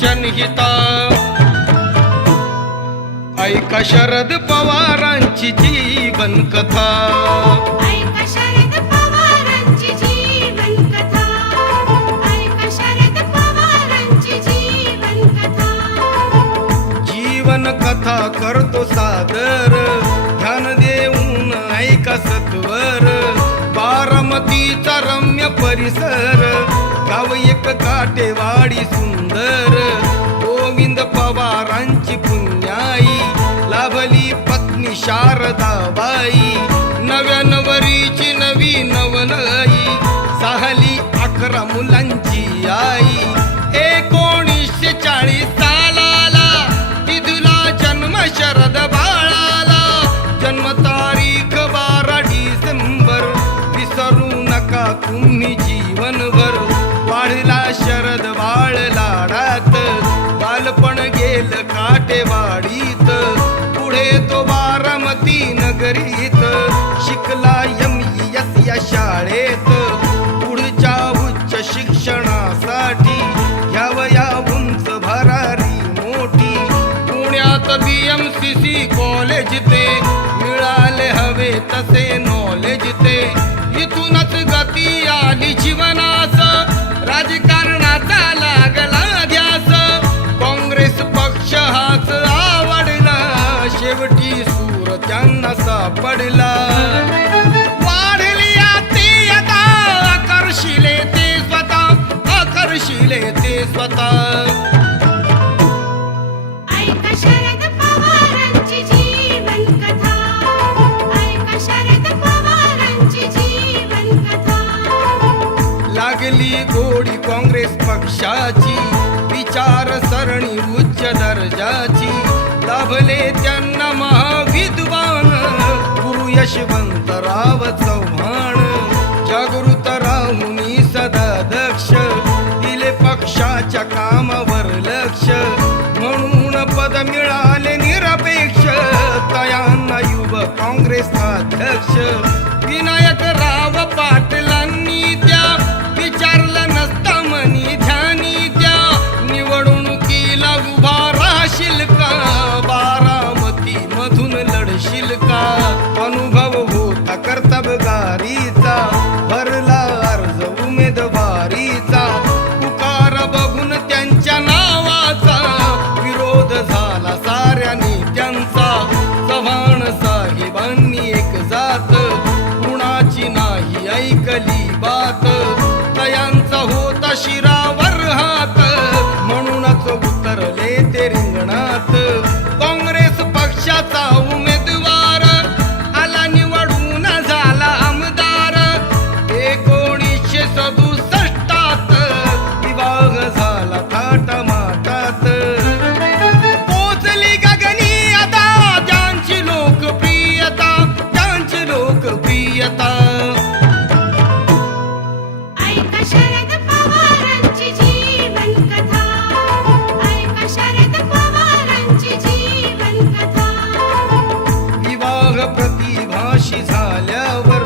जनहिता. ऐका शरद पवारांची जीवन कथा. ऐका शरद पवारांची जीवन कथा. ऐका शरद पवारांची जीवन कथा. जीवन कथा करतो सादर, ध्यान देऊन ऐका सत्वर. बारामतीचा रम्य परिसर, गाव एक काटेवाडी सुंदर. गोविंद पवारांची पुण्याई, लाभली पत्नी शारदाबाई. नव्या नवरीची नवी नवनई, साहली 11 मुलांची आई. 1940 सालाला दिदूला जन्म शरद बाळाला. जन्मतारीख 12 डिसेंबर, विसरू नका तुम्ही जीवनभर. वाढला शरद बाळ लाडात, बालपण गेलं काटेवाडीत. पुढे तो बारामती नगरीत, शिकला MES या शाळेत. पुढच्या उच्च शिक्षणासाठी घ्यावया उंच भरारी मोठी. पुण्यात BMCC कॉलेज ते, मिळाले हवे तसे नॉलेज ते. इथूनच गती आली जीवनास, राजकारणाचा लागला ध्यास. काँग्रेस पक्ष हाच आवडला, शेवटी सूर त्यांना सापडला. वाढली आत्मीयता, आकर्षिले ते स्वतः, आकर्षिले ते स्वतः. ऐका शरद पवारांची जीवन कथा. ऐका शरद पवारांची जीवन कथा. लागली गोडी काँग्रेस पक्षाची, विचारसरणी उच्च दर्जाची. लाभले त्यांना महाविद्वान, गुरु यशवंतराव चव्हाण. जागृत राहुनी सदा दक्ष, दिले पक्षाच्या कामावर लक्ष. म्हणून पद मिळाले निरपेक्ष, तयांना युवक काँग्रेस अध्यक्ष. विनायकराव पाटलांनी त्या, विचारलं नसता मनी ध्यानी त्या. निवडणुकीला उभा राहशील का, बारामती मधून लढशील का. अनुभव होता कर्तबगारीचा, भरला अर्ज उमेदवारीचा. पुकार बघून त्यांच्या नावाचा, विरोध झाला साऱ्या नेत्यांचा. चव्हाण साहेबांनी एक जात, कुणाची नाही ऐकली बात. तयांचा होता शिरावर हात, म्हणूनच उतरले ते रिंगणात. काँग्रेस पक्षाचा उमेदवार, आला निवडून झाला आमदार. 1967 विवाह झाला थाटामाटात. पोचली गगनी आता ज्यांची लोकप्रियता, ज्यांची लोकप्रियता. ऐका शरद पवारांची जीवन कथा. ऐका शरद पवारांची जीवन कथा. विवाह प्रतिभाशी झाल्यावर,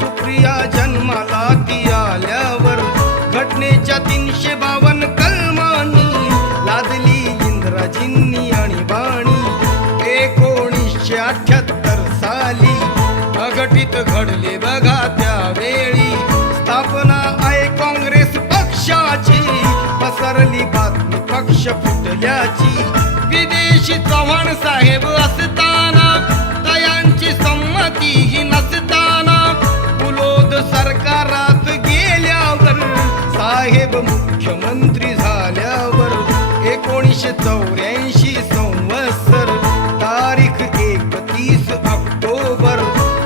सुप्रिया जन्माला ती आल्यावर. घटनेच्या 352 कलमांनी, लादली इंद्राजींनी आणीबाणी. 1978 साली अघटित घडले बघा त्यावेळी. स्थापना आहे काँग्रेस पक्षाची, पसरली बातमी पक्ष फुटल्याची. विदेशी चव्हाण साहेब असताना, तयांची संमतीही नसताना. कुलोद सरकारात गेल्यावर, साहेब मुख्यमंत्री झाल्यावर. 1984 संवत्सर, तारीख 31 ऑक्टोबर.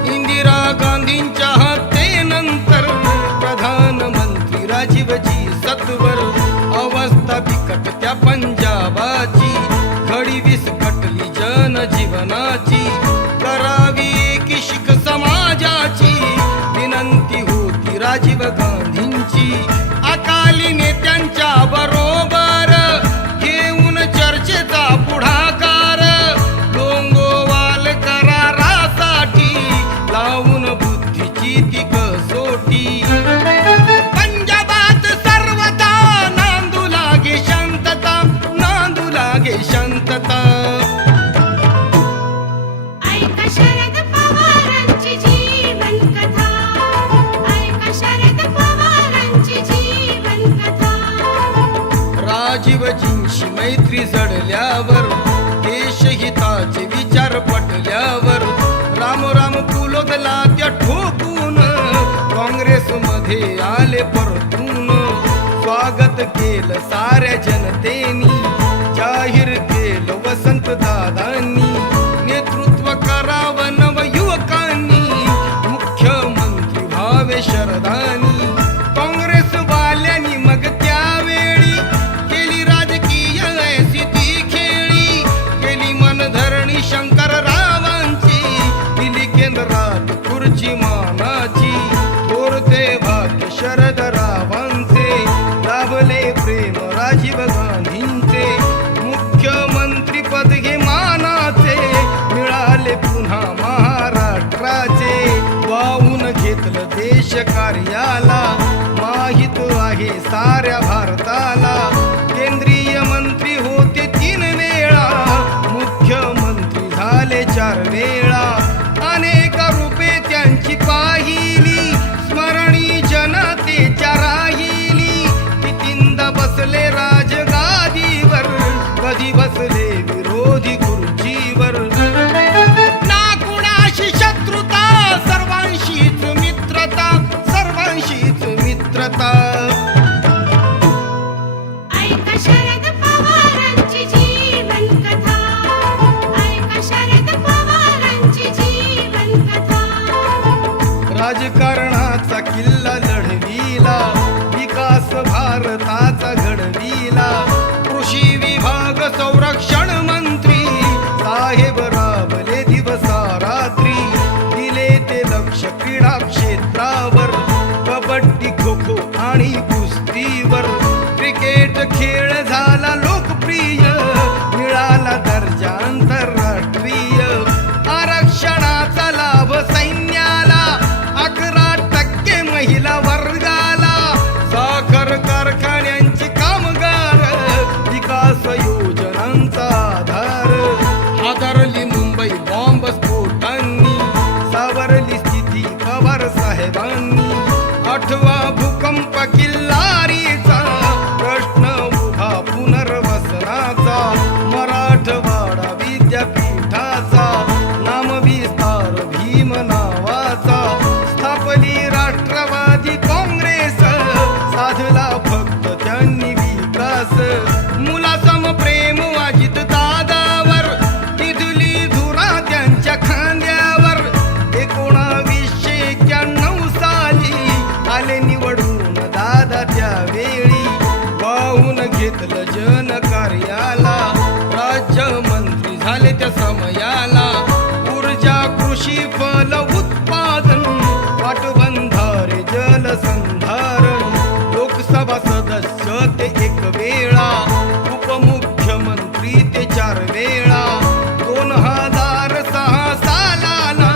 इंदिरा गांधींच्या हत्येनंतर, प्रधानमंत्री राजीवजी सत्वर. अवस्था बिकट त्या पंजाबाची, घडी विस्कटली जनजीवनाची. करावी एकी शीख समाजाची, विनंती होती राजीव गांधींची. अकाली नेत्यांच्या बरोबर, घेऊन चर्चेचा पुढाकार. देशांशी मैत्री जडल्यावर देशहिताचे विचार पटल्यावर राम राम पुलोदला त्या ठोकून काँग्रेसमध्ये आले परतून. स्वागत केलं साऱ्या जनतेनी, जाहीर केलं वसंत दादांनी, नेतृत्व करावं नवयुवकांनी, मुख्यमंत्री व्हावे शरदानी. काँग्रेसवाल्यांनी मग त्यावेळी केली राजकीय ऐसी ती खेळी, केली मनधरणी शंकररावांची, दिली केंद्रात खुर्ची मानाची. थोरते भाग्य शरदरावांचे, लाभले प्रेम राजीव गांधींचे, मुख्यमंत्री पद हे मानाचे, मिळाले पुन्हा महाराष्ट्राचे. वाहून घेतलं देश कार्याला, माहित आहे साऱ्या भारताला. केंद्रीय मंत्री होते 3 वेळा, मुख्यमंत्री झाले 4 वेळा. अनेक रूपे त्यांची पाहिली, स्मरणी जनतेच्या राहिली. कितींदा बसले राजगादीवर, कधी बसले विरोधी खुर्चीवर. ना कुणाशी शत्रुता, सर्वांशीच मित्रता, सर्वांशीच मित्रता. ऐका शरद पवारांची जीवन कथा, ऐका शरद पवारांची जीवन कथा. राजकारणाचा किल्ला लढविला, विकास भारताचा घडविला. कृषी विभाग संरक्षण मंत्री साहेब राबले दिवसा रात्री. दिले ते लक्ष क्रीडा क्षेत्रावर, कबड्डी खो खो आणि कुस्तीवर. क्रिकेट खेळ झाला लोकप्रिय, मिळाला दर्जा आंतरराष्ट्रीय. आरक्षणाचा लाभ सैन्याला, 11% महिला वर्गाला. साखर कारखान्यांची कामगार, विकास योजनांचा आधार. हादरली मुंबई बॉम्ब स्फोटांनी, सावरली स्थिती पवार साहेबांनी. 8वा भूकंप किल्लारीचा, प्रश्न उभा पुनर्वसनाचा. मराठवाडा विद्यापीठाचा, नामविस्तार भीम नावाचा. स्थापली राष्ट्रवादी काँग्रेस, साधला फक्त त्यांनी विकास. मुलासम प्रेम अजित दादावर, तिथली धुरा त्यांच्या खांद्यावर. 1991 साली आले निवडून दादा त्यावेळी. वाहून घेतलं जन कार्याला, राज्यमंत्री झाले त्या समयाला. ऊर्जा कृषी फल उत्पादन, पाटबंधारे जलसंधारण. लोकसभा सदस्य ते 1 वेळा, उपमुख्यमंत्री ते 4 वेळा. 2006 सालाला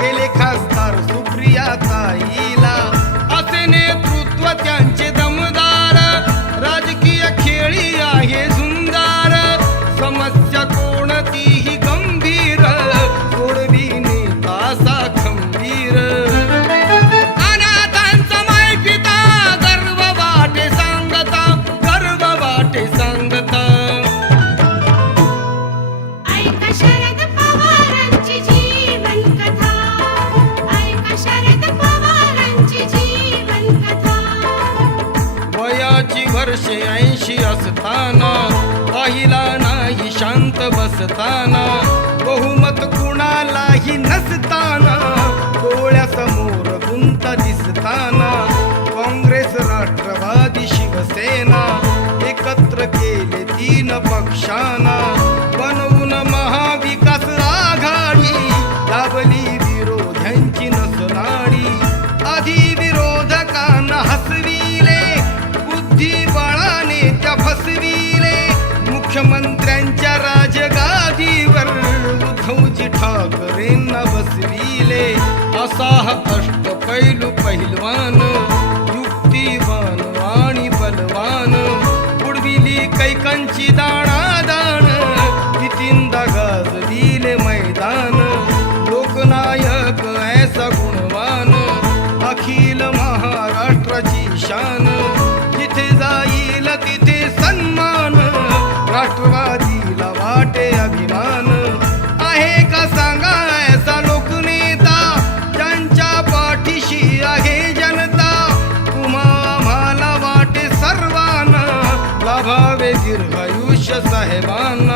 केले खासदार सुप्रिया ताईला. असे नेतृत्व त्यांचे दमदार, राजकीय खेळी आहे झुंजार. समस्या कोणतीही गंभीर, सोडविणे तासा खंबीर. अनाथांचा मायपिता, गर्व वाटे सांगता, गर्व वाटे सांगता. ऐका शरद पवारांची जीवन कथा, ऐका शरद पवारांची जीवन कथा. वयाची वर्षे 80 असताना, पाहिला नाही शांत बसताना. बहुमत कुणालाही नसताना, डोळ्यासमोर गुंत दिसताना. काँग्रेस राष्ट्रवादी शिवसेना, एकत्र केले 3 पक्षांना. बनवून महाविकास आघाडी, लाभली विरोध्यांची नसनाडी. आधी विरोधकांना हसविले, बुद्धिबळाने त्या फसविले. मुख्यमंत्र्यांच्या राजगादीवर, उद्धवजी ठाकरेंना बसविले. असा हा अष्टपैलू पहिलवान, युक्तिवान आणि बलवान. उडविली कैकांची दाणादाण, कितींदा गाजविले मैदान. लोकनायक ऐसा गुणवान, अखिल महाराष्ट्राची शान. जिथे जाईल तिथे सन्मान, राष्ट्रवादीला वाटे अभिमान आहे का सांगा ऐसा लोकनेता ज्यांच्या पाठीशी आहे जनता तुम्हा आम्हाला वाटे सर्वांना लाभावे दीर्घायुष्य साहेबांना